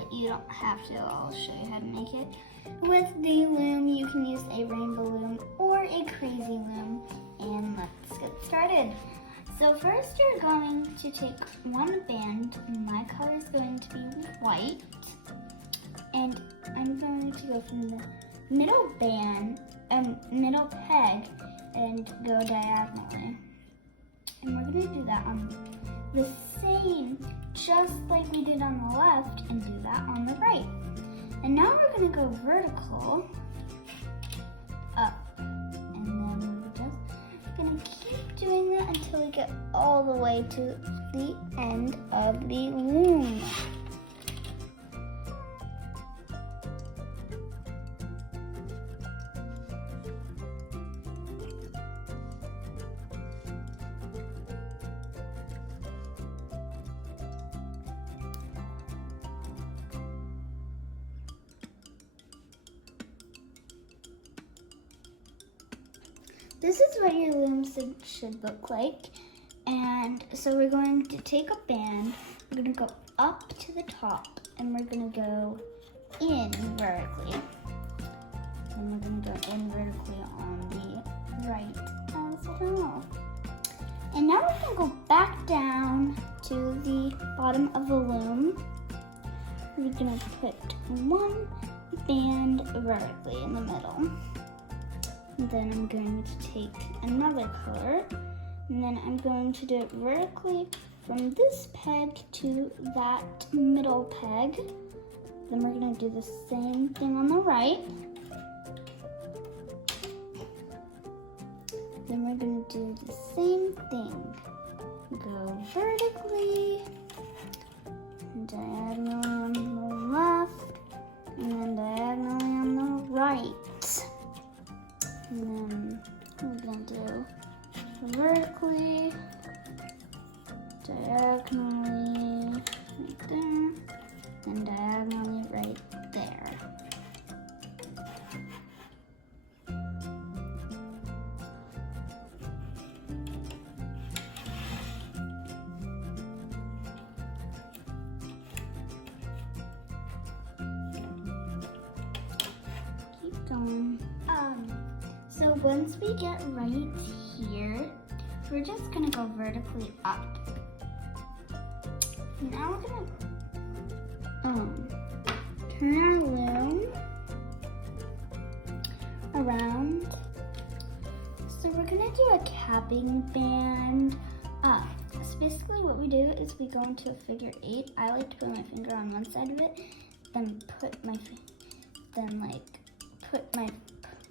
but you don't have to. I'll show you how to make it. With the loom, you can use a rainbow loom or a crazy loom. And let's get started. So first you're going to take one band. My color is going to be white. And I'm going to go from the middle band, middle peg, and go diagonally. And we're going to do that on the same, just like we did on the left, and do that on the right. And now we're going to go vertical up. And then we're just going to keep doing that until we get all the way to the end of the loom. This is what your loom should look like. And so we're going to take a band, we're going to go up to the top, and we're going to go in vertically. And we're going to go in vertically on the right as well. And now we're going to go back down to the bottom of the loom. We're going to put one band vertically in the middle. Then I'm going to take another color, and then I'm going to do it vertically from this peg to that middle peg. Then we're going to do the same thing on the right. Then we're going to do the same thing. Go vertically, diagonally on the left, and then diagonally on the right. And then we're going to do vertically, diagonally right there, and diagonally right there. Keep going. So once we get right here, we're just gonna go vertically up. Now we're gonna turn our loom around. So we're gonna do a capping band up. So basically what we do is we go into a figure 8. I like to put my finger on one side of it, then put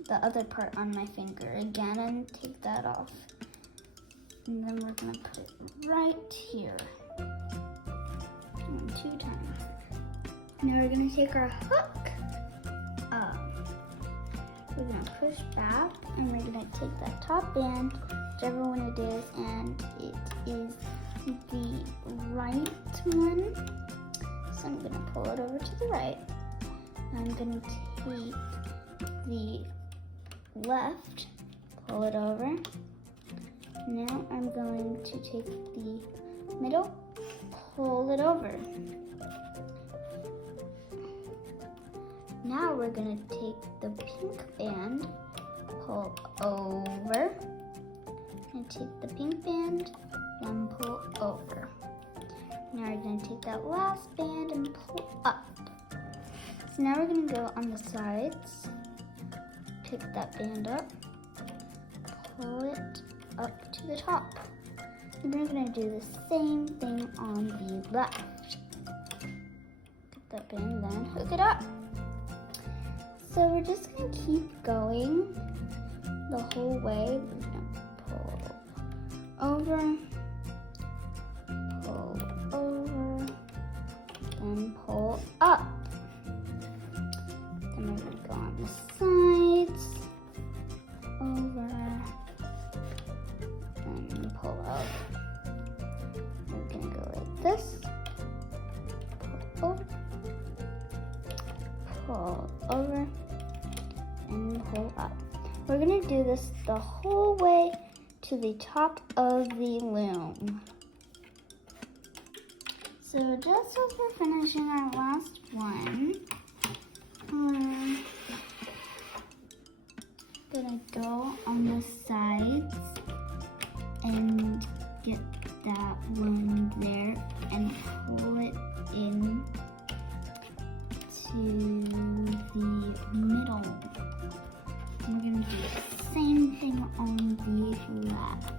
the other part on my finger again and take that off. And then we're gonna put it right here. And 2 times. Now we're gonna take our hook up. We're gonna push back and we're gonna take that top band, whichever one it is, and it is the right one. So I'm gonna pull it over to the right. I'm gonna take the left, pull it over. Now I'm going to take the middle, pull it over. Now we're going to take the pink band, pull over, and take the pink band, then pull over. Now we're going to take that last band and pull up. So now we're going to go on the sides. Pick that band up, pull it up to the top. And we're going to do the same thing on the left. Pick that band, then hook it up. So we're just going to keep going the whole way. We're going to pull over, then pull up. Then we're going to go on the sides, over, then pull out. We're going to go like this, pull over, and pull up. We're going to do this the whole way to the top of the loom. So just as we're finishing our last one, we're gonna go on the sides and get that one there and pull it in to the middle. And we're gonna do the same thing on the left.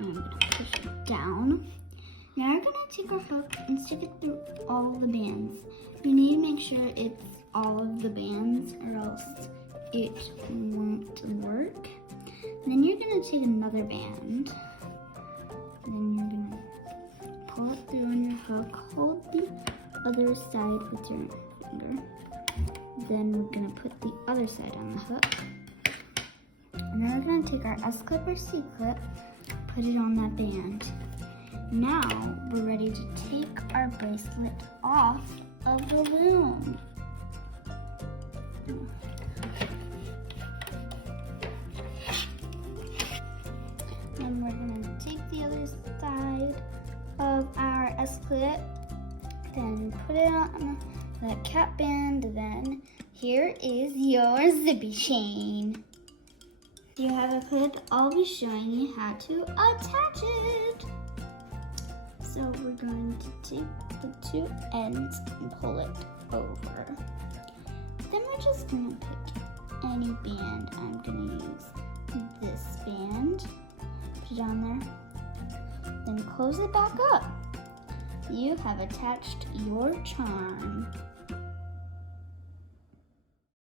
I'm gonna push it down. Now we're gonna take our hook and stick it through all the bands. We need to make sure it's all of the bands or else it won't work. And then you're gonna take another band. And then you're gonna pull it through on your hook. Hold the other side with your finger. Then we're gonna put the other side on the hook. And then we're gonna take our S-clip or C-clip, put it on that band. Now we're ready to take our bracelet off of the loom. Then we're gonna take the other side of our S-clip, then put it on the cap band, then here is your zippy chain. If you have a clip, I'll be showing you how to attach it. So we're going to take the two ends and pull it over. Then we're just gonna pick any band. I'm gonna use this band. Put it on there. Then close it back up. You have attached your charm.